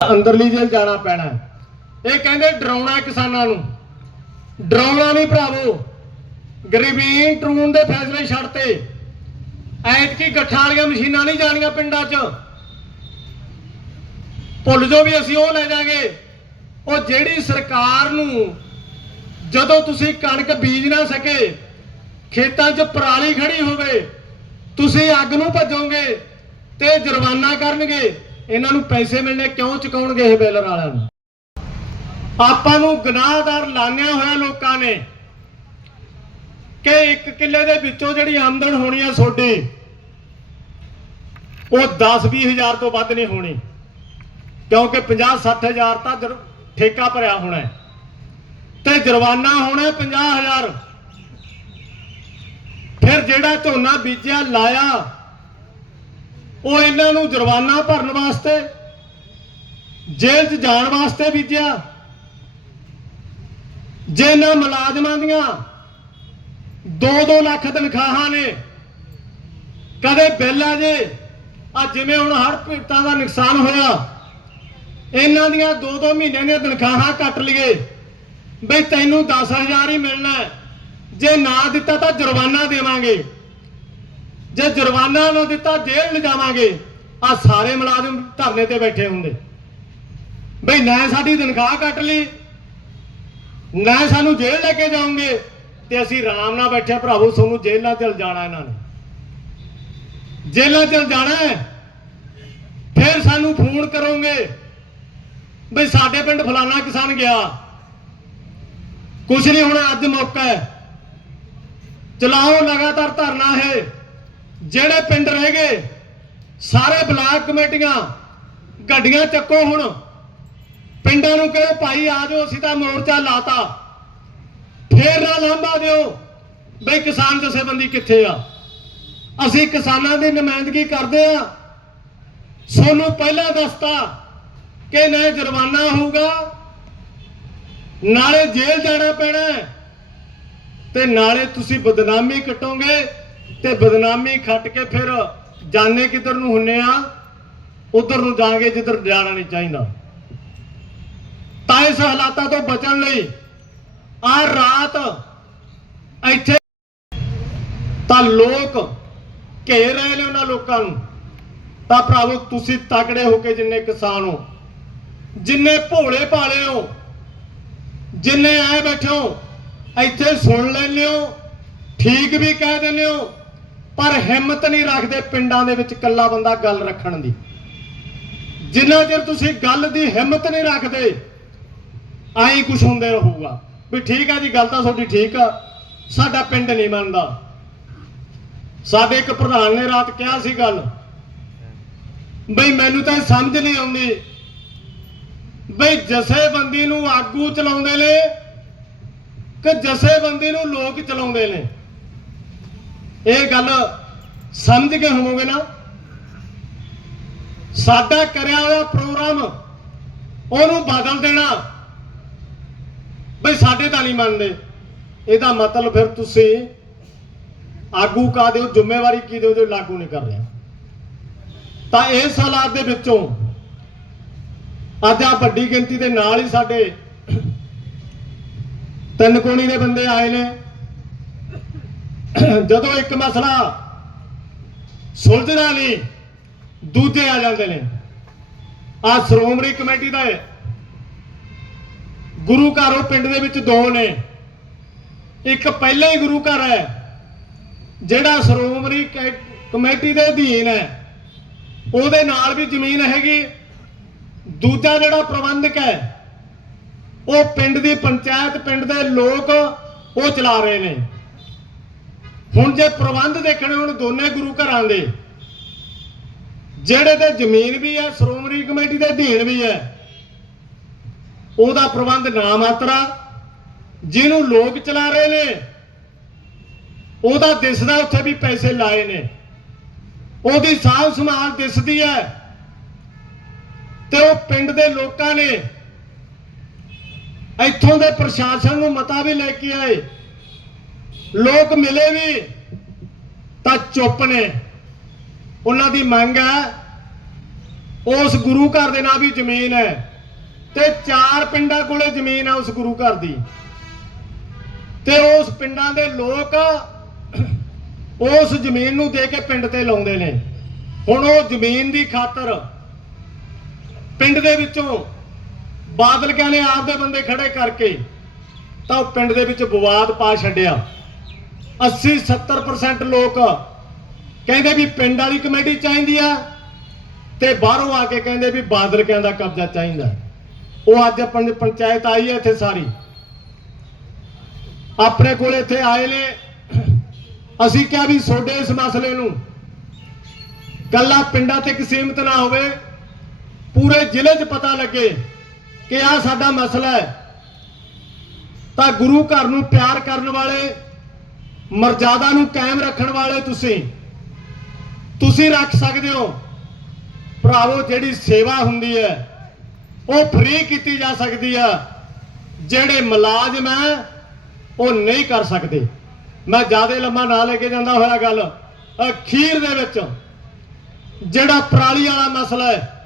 ਅੰਦਰਲੀ ਜੇਲ੍ਹ ਜਾਣਾ ਪੈਣਾ ਇਹ ਕਹਿੰਦੇ ਡਰਾਉਣਾ ਕਿਸਾਨਾਂ ਨੂੰ। ਡਰਾਉਣਾ ਨਹੀਂ ਭਰਾਵੋ। ਗਰੀਬੀ ਟਰੂਨ ਦੇ ਫੈਸਲੇ ਛੱਡਤੇ ਐਤਕੀ ਗੱਠਾਂ ਵਾਲੀਆਂ ਮਸ਼ੀਨਾਂ ਨਹੀਂ ਜਾਣੀਆਂ ਪਿੰਡਾਂ 'ਚ। ਭੁੱਲ ਜੋ ਵੀ ਅਸੀਂ ਉਹ ਲੈ ਜਾਾਂਗੇ। ਉਹ ਜਿਹੜੀ ਸਰਕਾਰ ਨੂੰ ਜਦੋਂ ਤੁਸੀਂ ਕਣਕ ਬੀਜ ਨਾ ਸਕੇ, ਖੇਤਾਂ 'ਚ ਪਰਾਲੀ ਖੜੀ ਹੋਵੇ, ਤੁਸੀਂ ਅੱਗ ਨੂੰ ਭੱਜੋਗੇ ਤੇ ਜੁਰਮਾਨਾ ਕਰਨਗੇ। ਇਹਨਾਂ ਨੂੰ ਪੈਸੇ ਮਿਲਣੇ ਕਿਉਂ ਚੁਕਾਉਣਗੇ ਇਹ ਬੇਲਰ ਵਾਲਿਆਂ ਨੂੰ? ਆਪਾਂ ਨੂੰ ਗੁਨਾਹਦਾਰ ਲਾਣਿਆ ਹੋਇਆ ਲੋਕਾਂ ਨੇ ਕਿ ਇੱਕ ਕਿੱਲੇ ਦੇ ਵਿੱਚੋਂ ਜਿਹੜੀ ਆਮਦਨ ਹੋਣੀ ਆ ਤੁਹਾਡੀ, ਉਹ 10 ਹਜ਼ਾਰ ਤੋਂ ਵੱਧ ਨਹੀਂ ਹੋਣੀ। ਕਿਉਂਕਿ 50 ਹਜ਼ਾਰ ਤਾਂ ਠੇਕਾ ਭਰਿਆ ਹੋਣਾ ਤੇ ਜੁਰਮਾਨਾ ਹੋਣਾ 50000 ਫਿਰ ਜਿਹੜਾ ਝੋਨਾ ਬੀਜਿਆ, ਲਾਇਆ ਉਹ ਇਹਨਾਂ ਨੂੰ ਜੁਰਮਾਨਾ ਭਰਨ ਵਾਸਤੇ, ਜੇਲ੍ਹ 'ਚ ਜਾਣ ਵਾਸਤੇ ਬੀਜਿਆ। ਜੇ ਇਹਨਾਂ ਮੁਲਾਜ਼ਮਾਂ ਦੀਆਂ 2-2 ਲੱਖ ਤਨਖਾਹਾਂ ਨੇ, ਕਦੇ ਬਿੱਲ ਆ ਜੇ, ਆ ਜਿਵੇਂ ਹੁਣ ਹਰ ਪੀੜਤਾਂ ਦਾ ਨੁਕਸਾਨ ਹੋਇਆ, ਇਹਨਾਂ ਦੀਆਂ 2-2 ਮਹੀਨਿਆਂ ਦੀਆਂ ਤਨਖਾਹਾਂ ਕੱਟ ਲਈਏ। ਬਈ ਤੈਨੂੰ 10000 ਹੀ ਮਿਲਣਾ ਜੇ ਨਾ ਦਿੱਤਾ ਤਾਂ ਜੁਰਮਾਨਾ ਦੇਵਾਂਗੇ। ਜੇ ਜੁਰਮਾਨਾ ਨਾ ਦਿੱਤਾ, ਜੇਲ੍ਹ ਲਿਜਾਵਾਂਗੇ ਆ ਸਾਰੇ ਮੁਲਾਜ਼ਮ ਧਰਨੇ ਤੇ ਬੈਠੇ ਹੁੰਦੇ। ਬਈ ਨਾ ਸਾਡੀ ਤਨਖਾਹ ਕੱਟ ਲਈ। ਨਾ ਸਾਨੂੰ ਜੇਲ੍ਹ ਲੈ ਕੇ ਜਾਓਗੇ। ਤੇ ਅਸੀਂ ਆਰਾਮ ਨਾਲ ਬੈਠੇ ਭਰਾਵੋ, ਤੁਹਾਨੂੰ ਜੇਲ੍ਹਾਂ ਚਲ ਜਾਣਾ ਇਹਨਾਂ ਨੇ। ਜੇਲ੍ਹਾਂ ਚਲ ਜਾਣਾ ਫਿਰ ਸਾਨੂੰ ਫੋਨ ਕਰੋਗੇ। ਬਈ ਸਾਡੇ ਪਿੰਡ ਫਲਾਣਾ ਕਿਸਾਨ ਗਿਆ। ਕੁਛ ਨਹੀਂ, ਹੁਣ ਅੱਜ ਮੌਕਾ ਹੈ। ਚਲਾਓ, ਲਗਾਤਾਰ ਧਰਨਾ ਹੈ ਜਿਹੜੇ ਪਿੰਡ ਰਹਿ ਗਏ, ਸਾਰੇ ਬਲਾਕ ਕਮੇਟੀਆਂ ਗੱਡੀਆਂ ਚੱਕੋ ਹੁਣ। ਪਿੰਡਾਂ ਨੂੰ ਕਹੋ, ਭਾਈ, ਆ ਜਾਓ, ਅਸੀਂ ਤਾਂ ਮੋਰਚਾ ਲਾਤਾ। ਫੇਰ ਨਾ ਲਾਂਭਾ ਦਿਓ ਬਈ ਕਿਸਾਨ ਜਥੇਬੰਦੀ ਕਿੱਥੇ ਆ? ਅਸੀਂ ਕਿਸਾਨਾਂ ਦੀ ਨੁਮਾਇੰਦਗੀ ਕਰਦੇ ਆ ਸੋਨੂੰ ਪਹਿਲਾਂ ਦੱਸਤਾ ਕਿ ਨਾ ਜੁਰਮਾਨਾ ਹੋਊਗਾ, ਨਾਲੇ ਜੇਲ੍ਹ ਜਾਣਾ ਪੈਣਾ ਤੇ ਨਾਲੇ ਤੁਸੀਂ ਬਦਨਾਮੀ ਕਟੋਗੇ। ਤੇ ਬਦਨਾਮੀ ਖੱਟ ਕੇ ਫਿਰ ਜਾਣੇ ਕਿੱਧਰ ਨੂੰ ਹੁੰਨੇ ਆ? ਉਧਰ ਨੂੰ ਜਾਾਂਗੇ ਜਿੱਧਰ ਜਾਣਾ ਨਹੀਂ ਚਾਹੀਦਾ। ਤਾਂ ਇਸ ਹਾਲਾਤਾਂ ਤੋਂ ਬਚਣ ਲਈ ਆ ਰਾਤ ਇੱਥੇ ਤਾਂ ਲੋਕ ਘੇਰ ਰਹੇ ਨੇ ਉਹਨਾਂ ਲੋਕਾਂ ਨੂੰ। ਤਾਂ ਭਰਾਵੋ, ਤੁਸੀਂ ਤਕੜੇ ਹੋ ਕੇ ਜਿੰਨੇ ਕਿਸਾਨ ਹੋ, ਜਿੰਨੇ ਭੋਲੇ ਭਾਲੇ ਹੋ, ਜਿੰਨੇ ਆਏ ਬੈਠੋ ਇੱਥੇ ਸੁਣ ਲੈਂਦੇ ਹੋ, ਠੀਕ ਵੀ ਕਹਿ ਦਿੰਦੇ ਹੋ ਪਰ ਹਿੰਮਤ ਨਹੀਂ ਰੱਖਦੇ ਪਿੰਡਾਂ ਦੇ ਵਿੱਚ ਇਕੱਲਾ ਬੰਦਾ ਗੱਲ ਰੱਖਣ ਦੀ। ਜਿੰਨਾ ਚਿਰ ਤੁਸੀਂ ਗੱਲ ਦੀ ਹਿੰਮਤ ਨਹੀਂ ਰੱਖਦੇ ਆਈ ਕੁਝ ਹੁੰਦੇ ਰਹੂਗਾ। ਵੀ ਠੀਕ ਆ ਜੀ, ਗੱਲ ਤਾਂ ਤੁਹਾਡੀ ਠੀਕ ਆ। ਸਾਡਾ ਪਿੰਡ ਨਹੀਂ ਮੰਨਦਾ ਸਾਡੇ ਇੱਕ ਪ੍ਰਧਾਨ ਨੇ ਰਾਤ ਕਿਹਾ ਸੀ ਗੱਲ। ਬਈ ਮੈਨੂੰ ਤਾਂ ਇਹ ਸਮਝ ਨਹੀਂ ਆਉਂਦੀ। ਬਈ ਜਸੇਬੰਦੀ ਨੂੰ ਆਗੂ ਚਲਾਉਂਦੇ ਨੇ ਕਿ ਜਸੇਬੰਦੀ ਨੂੰ ਲੋਕ ਚਲਾਉਂਦੇ ਨੇ? ਇਹ ਗੱਲ ਸਮਝ ਕੇ ਹੋਵੋਗੇ ਨਾ। ਸਾਡਾ ਕਰਿਆ ਹੋਇਆ ਪ੍ਰੋਗਰਾਮ ਉਹਨੂੰ ਬਦਲ ਦੇਣਾ। ਬਈ ਸਾਡੇ ਤਾਂ ਨਹੀਂ ਮੰਨਦੇ। ਇਹਦਾ ਮਤਲਬ ਫਿਰ ਤੁਸੀਂ ਆਗੂ ਕਾ ਦਿਓ, ਜ਼ਿੰਮੇਵਾਰੀ ਕੀ ਦਿਓ ਜੋ ਲਾਗੂ ਨਹੀਂ ਕਰ ਰਿਹਾ। ਤਾਂ ਇਸ ਹਾਲਾਤ ਦੇ ਵਿੱਚੋਂ ਅੱਜ ਆ ਵੱਡੀ ਗਿਣਤੀ ਦੇ ਨਾਲ ਹੀ ਸਾਡੇ ਤਿੰਨ ਕੋਣੀ ਦੇ ਬੰਦੇ ਆਏ ਨੇ। ਜਦੋਂ ਇੱਕ ਮਸਲਾ ਸੁਲਝਦਾ ਨਹੀਂ, ਦੂਜੇ ਆ ਜਾਂਦੇ ਨੇ। ਆ ਸ਼੍ਰੋਮਣੀ ਕਮੇਟੀ ਦਾ ਹੈ। ਗੁਰੂ ਘਰ ਉਹ ਪਿੰਡ ਦੇ ਵਿੱਚ ਦੋ ਨੇ। ਇੱਕ ਪਹਿਲਾ ਹੀ ਗੁਰੂ ਘਰ ਹੈ, ਜਿਹੜਾ ਸ਼੍ਰੋਮਣੀ ਕਮੇਟੀ ਦੇ ਅਧੀਨ ਹੈ। ਉਹਦੇ ਨਾਲ ਵੀ ਜ਼ਮੀਨ ਹੈਗੀ। ਦੂਜਾ ਜਿਹੜਾ ਪ੍ਰਬੰਧਕ ਹੈ, ਉਹ ਪਿੰਡ ਦੀ ਪੰਚਾਇਤ, ਪਿੰਡ ਦੇ ਲੋਕ ਉਹ ਚਲਾ ਰਹੇ ਨੇ। ਹੁਣ ਜੇ ਪ੍ਰਬੰਧ ਦੇਖਣੇ ਹੁਣ ਦੋਨੇ ਗੁਰੂ ਘਰਾਂ ਦੇ, ਜਿਹੜੇ ਤੇ ਜ਼ਮੀਨ ਵੀ ਹੈ, ਸ਼੍ਰੋਮਣੀ ਕਮੇਟੀ ਦੇ ਅਧੀਨ ਵੀ ਹੈ, ਉਹਦਾ ਪ੍ਰਬੰਧ ਨਾ ਮਾਤਰਾ ਜਿਹਨੂੰ ਲੋਕ ਚਲਾ ਰਹੇ ਨੇ, ਉਹਦਾ ਦਿਸਦਾ ਉੱਥੇ ਵੀ ਪੈਸੇ ਲਾਏ ਨੇ। ਉਹਦੀ ਸਾਂਭ ਸੰਭਾਲ ਦਿਸਦੀ ਹੈ। ਤੇ ਉਹ ਪਿੰਡ ਦੇ ਲੋਕਾਂ ਨੇ, ਇੱਥੋਂ ਦੇ ਪ੍ਰਸ਼ਾਸਨ ਨੂੰ ਮਤਾ ਵੀ ਲੈ ਕੇ ਆਏ। ਲੋਕ ਮਿਲੇ ਵੀ ਤਾਂ ਚੁੱਪ ਨੇ। ਉਹਨਾਂ ਦੀ ਮੰਗ ਹੈ, ਉਸ ਗੁਰੂ ਘਰ ਦੇ ਨਾਂ ਵੀ ਜ਼ਮੀਨ ਹੈ ਤੇ ਚਾਰ ਪਿੰਡਾਂ ਕੋਲੇ ਜ਼ਮੀਨ ਹੈ ਉਸ ਗੁਰੂ ਘਰ ਦੀ। ਤੇ ਉਸ ਪਿੰਡਾਂ ਦੇ ਲੋਕ ਉਸ ਜ਼ਮੀਨ ਨੂੰ ਦੇ ਕੇ ਪਿੰਡ ਤੇ ਲਾਉਂਦੇ ਨੇ। ਹੁਣ ਉਹ ਜ਼ਮੀਨ ਦੀ ਖਾਤਰ ਪਿੰਡ ਦੇ ਵਿੱਚੋਂ ਬਾਦਲ ਕਹਿੰਦੇ ਆਪਦੇ ਬੰਦੇ ਖੜੇ ਕਰਕੇ ਤਾਂ ਉਹ ਪਿੰਡ ਦੇ ਵਿੱਚ ਵਿਵਾਦ ਪਾ ਛੱਡਿਆ। 80 70% ਲੋਕ ਕਹਿੰਦੇ ਵੀ ਪਿੰਡ ਵਾਲੀ ਕਮੇਟੀ ਚਾਹੀਦੀ ਆ ਤੇ ਬਾਹਰੋਂ ਆ ਕੇ ਕਹਿੰਦੇ ਵੀ ਬਾਦਲ ਕਹਿੰਦਾ ਕਬਜ਼ਾ ਚਾਹੀਦਾ। ਉਹ ਅੱਜ ਆਪਣੀ ਪੰਚਾਇਤ ਆਈ ਹੈ ਇੱਥੇ ਸਾਰੀ। ਆਪਣੇ ਕੋਲ ਇੱਥੇ ਆਏ ਨੇ। ਅਸੀਂ ਕਿਹਾ ਵੀ ਤੁਹਾਡੇ ਇਸ ਮਸਲੇ ਨੂੰ ਕੱਲਾ ਪਿੰਡਾਂ ਤੇ ਸੀਮਤ ਨਾ ਹੋਵੇ, ਪੂਰੇ ਜ਼ਿਲ੍ਹੇ 'ਚ ਪਤਾ ਲੱਗੇ ਕਿ ਆ ਸਾਡਾ ਮਸਲਾ ਹੈ। ਤਾਂ ਗੁਰੂ ਘਰ ਨੂੰ ਪਿਆਰ ਕਰਨ ਵਾਲੇ ਮਰਜ਼ਾਦਾ ਨੂੰ ਕਾਇਮ ਰੱਖਣ ਵਾਲੇ ਤੁਸੀਂ ਤੁਸੀਂ ਰੱਖ ਸਕਦੇ ਹੋ। ਭਰਾਵੋ, ਜਿਹੜੀ ਸੇਵਾ ਹੁੰਦੀ ਹੈ, ਉਹ ਫ੍ਰੀ ਕੀਤੀ ਜਾ ਸਕਦੀ ਆ ਜਿਹੜੇ ਮੁਲਾਜ਼ਮ ਹੈ, ਉਹ ਨਹੀਂ ਕਰ ਸਕਦੇ। ਮੈਂ ਜ਼ਿਆਦਾ ਲੰਮਾ ਨਾ ਲੈ ਕੇ ਜਾਂਦਾ ਹੋਇਆ ਗੱਲ। ਅਖੀਰ ਦੇ ਵਿੱਚ ਜਿਹੜਾ ਪਰਾਲੀ ਵਾਲਾ ਮਸਲਾ ਹੈ